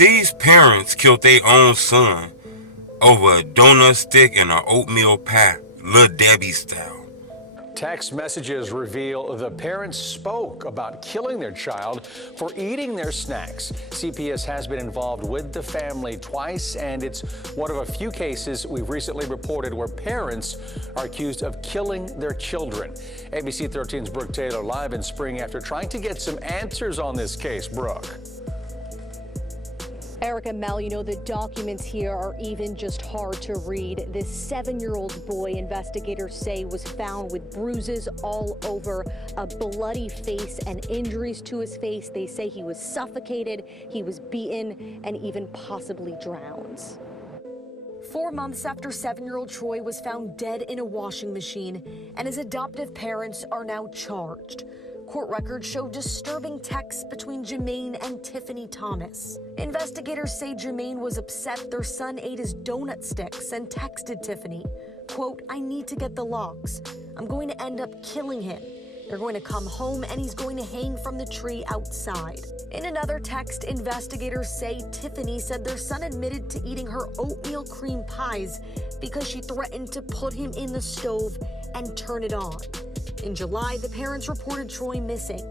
These parents killed their own son over a donut stick and an oatmeal pie, Lil Debbie style. Text messages reveal the parents spoke about killing their child for eating their snacks. CPS has been involved with the family twice, and it's one of a few cases we've recently reported where parents are accused of killing their children. ABC 13's Brooke Taylor live in Spring after trying to get some answers on this case. Brooke. Erica, Mel, you know, the documents here are even just hard to read. This 7-year-old boy, investigators say, was found with bruises all over, a bloody face and injuries to his face. They say he was suffocated, he was beaten, and even possibly drowned. 4 months after 7-year-old Troy was found dead in a washing machine, and his adoptive parents are now charged. Court records show disturbing texts between Jermaine and Tiffany Thomas. Investigators say Jermaine was upset their son ate his donut sticks and texted Tiffany, quote, "I need to get the locks. I'm going to end up killing him. They're going to come home and he's going to hang from the tree outside." In another text, investigators say Tiffany said their son admitted to eating her oatmeal cream pies because she threatened to put him in the stove and turn it on. In July, the parents reported Troy missing.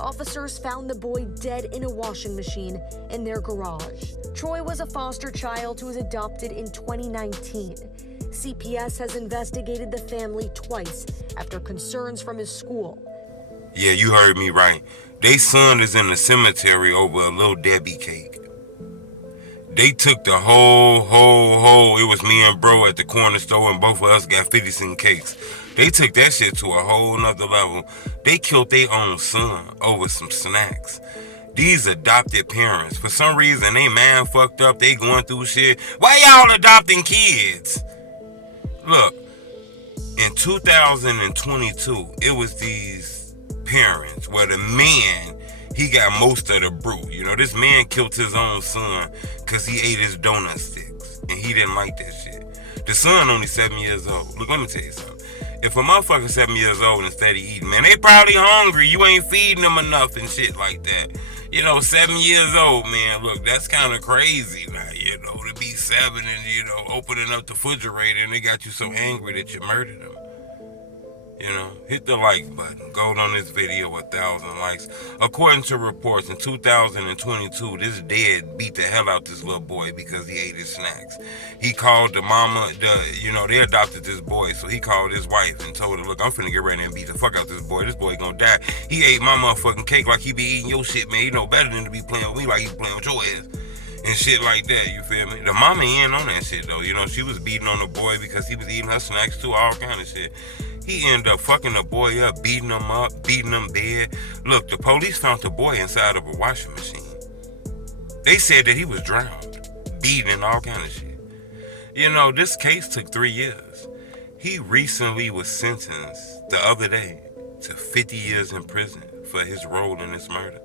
Officers found the boy dead in a washing machine in their garage. Troy was a foster child who was adopted in 2019. CPS has investigated the family twice after concerns from his school. Yeah, you heard me right. They son is in the cemetery over a Lil Debbie cake. They took the whole, it was me and bro at the corner store and both of us got 50-cent cakes. They took that shit to a whole nother level. They killed their own son over some snacks. These adopted parents, for some reason, they man fucked up. They going through shit. Why y'all adopting kids? Look, in 2022, it was these parents where the man, he got most of the brew. You know, this man killed his own son because he ate his donut sticks. And he didn't like that shit. The son only 7 years old. Look, let me tell you something. If a motherfucker 7 years old and steady eating, man, they probably hungry. You ain't feeding them enough and shit like that. You know, 7 years old, man, look, that's kind of crazy now, you know, to be 7 and, you know, opening up the refrigerator and they got you so angry that you murdered them. You know, hit the like button. Go on this video 1,000 likes. According to reports, in 2022, this dad beat the hell out this little boy because he ate his snacks. He called the mama, they adopted this boy, so he called his wife and told her, look, I'm finna get ready and beat the fuck out this boy. This boy gonna die. He ate my motherfucking cake like he be eating your shit, man. He know better than to be playing with me like he playing with your ass. And shit like that, you feel me? The mama ain't on that shit, though. You know, she was beating on the boy because he was eating her snacks too, all kind of shit. He ended up fucking the boy up, beating him bad. Look, the police found the boy inside of a washing machine. They said that he was drowned, beaten and all kind of shit. You know, this case took 3 years. He recently was sentenced the other day to 50 years in prison for his role in this murder.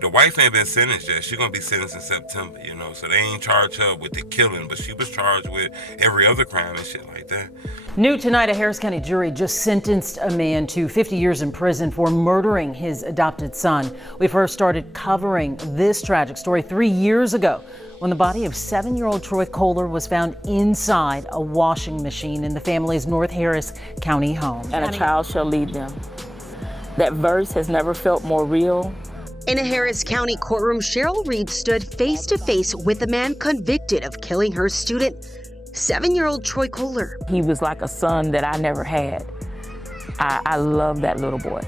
The wife ain't been sentenced yet. She's going to be sentenced in September, you know, so they ain't charged her with the killing, but she was charged with every other crime and shit like that. New tonight, a Harris County jury just sentenced a man to 50 years in prison for murdering his adopted son. We first started covering this tragic story 3 years ago when the body of 7-year-old Troy Kohler was found inside a washing machine in the family's North Harris County home. And a child shall lead them. That verse has never felt more real. In a Harris County courtroom, Cheryl Reed stood face to face with a man convicted of killing her student, 7-year-old Troy Kohler. He was like a son that I never had. I love that little boy.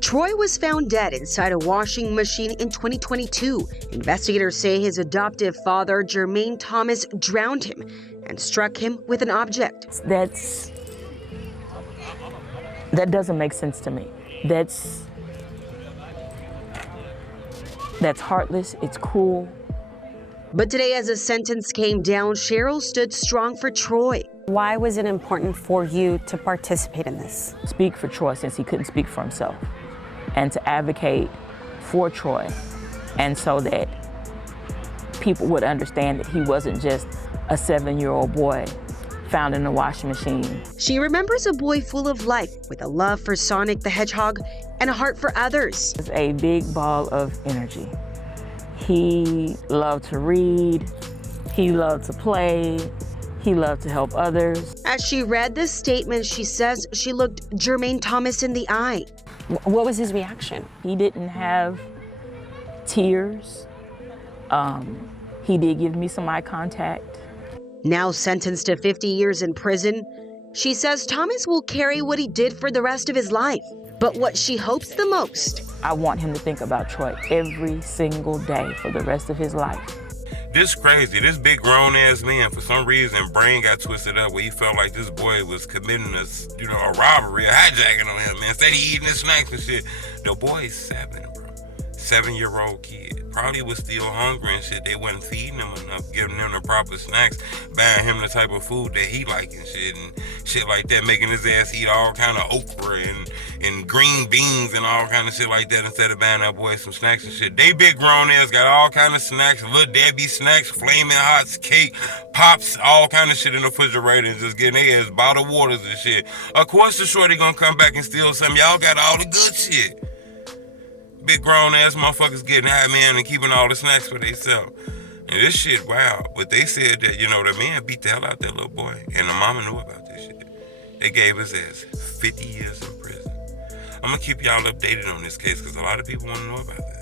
Troy was found dead inside a washing machine in 2022. Investigators say his adoptive father, Jermaine Thomas, drowned him and struck him with an object. That doesn't make sense to me. That's heartless, it's cruel. But today, as a sentence came down, Cheryl stood strong for Troy. Why was it important for you to participate in this? Speak for Troy since he couldn't speak for himself, and to advocate for Troy, and so that people would understand that he wasn't just a 7-year-old boy found in a washing machine. She remembers a boy full of life with a love for Sonic the Hedgehog and a heart for others. He was a big ball of energy. He loved to read, he loved to play, he loved to help others. As she read this statement, she says she looked Jermaine Thomas in the eye. What was his reaction? He didn't have tears. He did give me some eye contact. Now sentenced to 50 years in prison, she says Thomas will carry what he did for the rest of his life. But what she hopes the most, I want him to think about Troy every single day for the rest of his life. This crazy. This big grown ass man, for some reason, brain got twisted up where he felt like this boy was committing a robbery, a hijacking on him, man. Instead of eating his snacks and shit. The boy is 7, bro. 7-year-old kid. Probably was still hungry and shit. They wasn't feeding him enough, giving him the proper snacks, buying him the type of food that he like and shit like that, making his ass eat all kind of okra and green beans and all kind of shit like that instead of buying that boy some snacks and shit. They big grown ass got all kind of snacks, Little Debbie snacks, Flaming Hots, cake, pops, all kind of shit in the refrigerator and just getting their ass bottled waters and shit. Of course the shorty gonna come back and steal some. Y'all got all the good shit. Big grown ass motherfuckers getting high, man, and keeping all the snacks for themselves. And this shit, wow. But they said that, the man beat the hell out that little boy. And the mama knew about this shit. They gave his ass 50 years in prison. I'm gonna keep y'all updated on this case because a lot of people want to know about that.